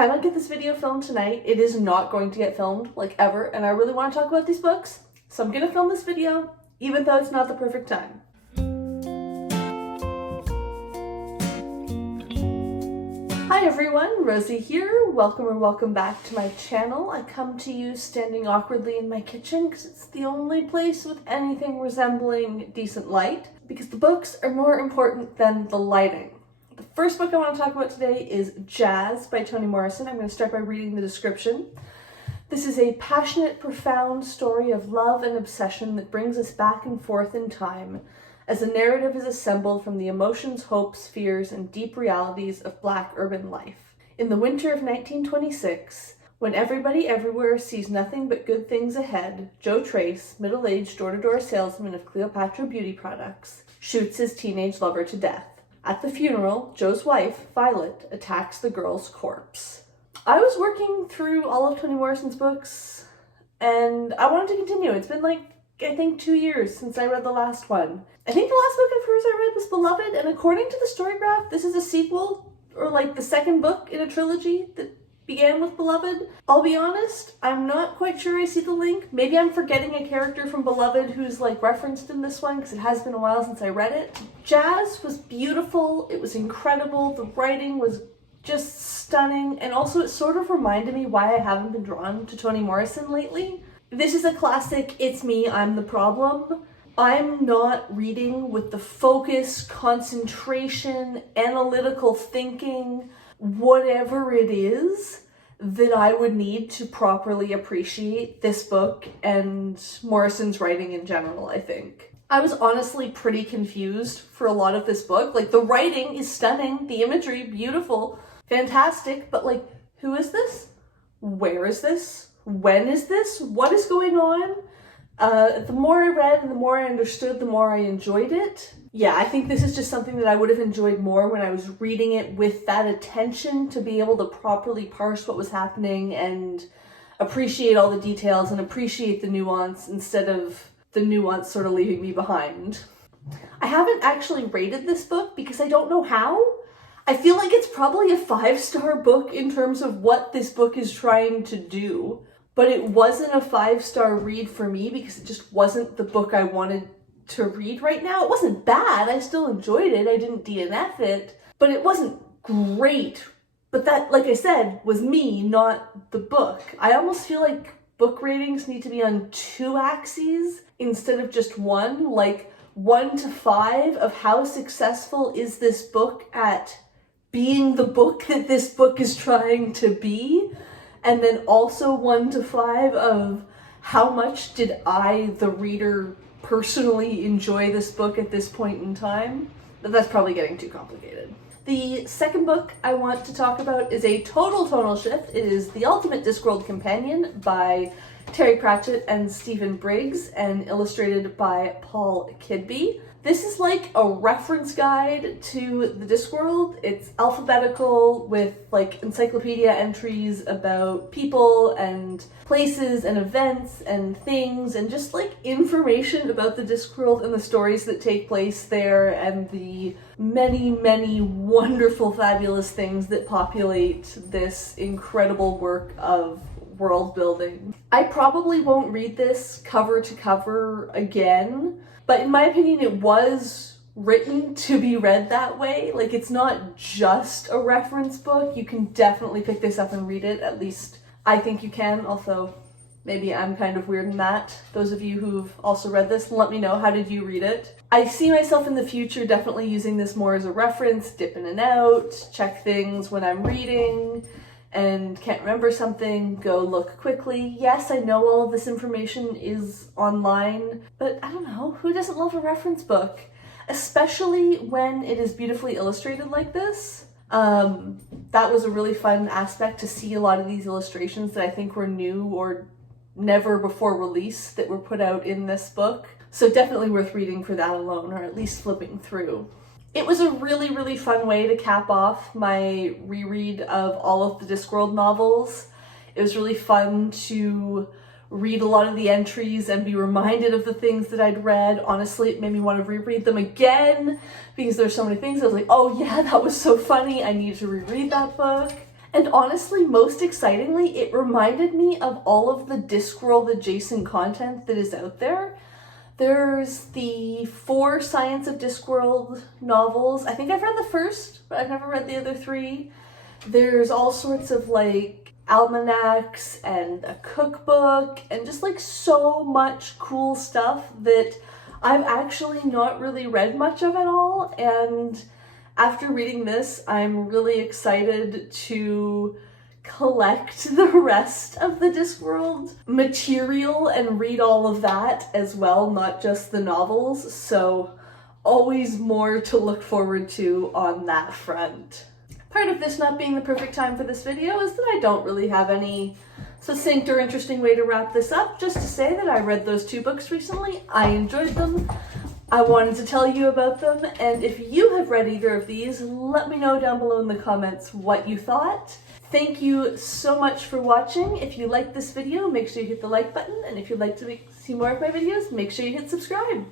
I don't get this video filmed tonight, it is not going to get filmed, like, ever, and I really want to talk about these books, so I'm gonna film this video, even though it's not the perfect time. Hi everyone, Rosie here. Welcome or welcome back to my channel. I come to you standing awkwardly in my kitchen because it's the only place with anything resembling decent light, because the books are more important than the lighting. The first book I want to talk about today is Jazz by Toni Morrison. I'm going to start by reading the description. This is a passionate, profound story of love and obsession that brings us back and forth in time as a narrative is assembled from the emotions, hopes, fears, and deep realities of Black urban life. In the winter of 1926, when everybody everywhere sees nothing but good things ahead, Joe Trace, middle-aged door-to-door salesman of Cleopatra beauty products, shoots his teenage lover to death. At the funeral, Joe's wife, Violet, attacks the girl's corpse. I was working through all of Toni Morrison's books, and I wanted to continue. It's been like, I think 2 years since I read the last one. I think the last book of hers I read was Beloved, and according to the Storygraph, this is a sequel, or like the second book in a trilogy that began with Beloved. I'll be honest, I'm not quite sure I see the link. Maybe I'm forgetting a character from Beloved who's like referenced in this one because it has been a while since I read it. Jazz was beautiful, it was incredible, the writing was just stunning, and also it sort of reminded me why I haven't been drawn to Toni Morrison lately. This is a classic, it's me, I'm the problem. I'm not reading with the focus, concentration, analytical thinking, whatever it is that I would need to properly appreciate this book and Morrison's writing in general, I think. I was honestly pretty confused for a lot of this book. Like, the writing is stunning, the imagery, beautiful, fantastic, but like, who is this? Where is this? When is this? What is going on? The more I read and the more I understood, the more I enjoyed it. Yeah, I think this is just something that I would have enjoyed more when I was reading it with that attention to be able to properly parse what was happening and appreciate all the details and appreciate the nuance instead of the nuance sort of leaving me behind. I haven't actually rated this book because I don't know how. I feel like it's probably a 5-star book in terms of what this book is trying to do. But it wasn't a 5-star read for me because it just wasn't the book I wanted to read right now. It wasn't bad, I still enjoyed it, I didn't DNF it, but it wasn't great. But that, like I said, was me, not the book. I almost feel like book ratings need to be on 2 axes instead of just one, like 1 to 5 of how successful is this book at being the book that this book is trying to be. And then also 1 to 5 of how much did I, the reader, personally enjoy this book at this point in time. But that's probably getting too complicated. The second book I want to talk about is a total tonal shift. It is The Ultimate Discworld Companion by Terry Pratchett and Stephen Briggs and illustrated by Paul Kidby. This is like a reference guide to the Discworld. It's alphabetical with like encyclopedia entries about people and places and events and things and just like information about the Discworld and the stories that take place there and the many, many wonderful, fabulous things that populate this incredible work of world building. I probably won't read this cover to cover again. But in my opinion, it was written to be read that way. Like, it's not just a reference book. You can definitely pick this up and read it. At least I think you can. Also, maybe I'm kind of weird in that. Those of you who've also read this, let me know, how did you read it? I see myself in the future definitely using this more as a reference, dip in and out, check things when I'm reading, and can't remember something, go look quickly. Yes, I know all of this information is online, but I don't know, who doesn't love a reference book? Especially when it is beautifully illustrated like this. That was a really fun aspect to see a lot of these illustrations that I think were new or never before release that were put out in this book. So definitely worth reading for that alone, or at least flipping through. It was a really, really fun way to cap off my reread of all of the Discworld novels. It was really fun to read a lot of the entries and be reminded of the things that I'd read. Honestly, it made me want to reread them again because there's so many things I was like, oh yeah, that was so funny, I need to reread that book. And honestly, most excitingly, it reminded me of all of the Discworld adjacent content that is out there. There's the 4 Science of Discworld novels. I think I've read the first, but I've never read the other 3. There's all sorts of like almanacs and a cookbook and just like so much cool stuff that I've actually not really read much of at all. And after reading this, I'm really excited to collect the rest of the Discworld material and read all of that as well, not just the novels. So always more to look forward to on that front. Part of this not being the perfect time for this video is that I don't really have any succinct or interesting way to wrap this up, just to say that I read those 2 books recently. I enjoyed them. I wanted to tell you about them, and if you have read either of these, let me know down below in the comments what you thought. Thank you so much for watching. If you liked this video, make sure you hit the like button, and if you'd like to see more of my videos, make sure you hit subscribe.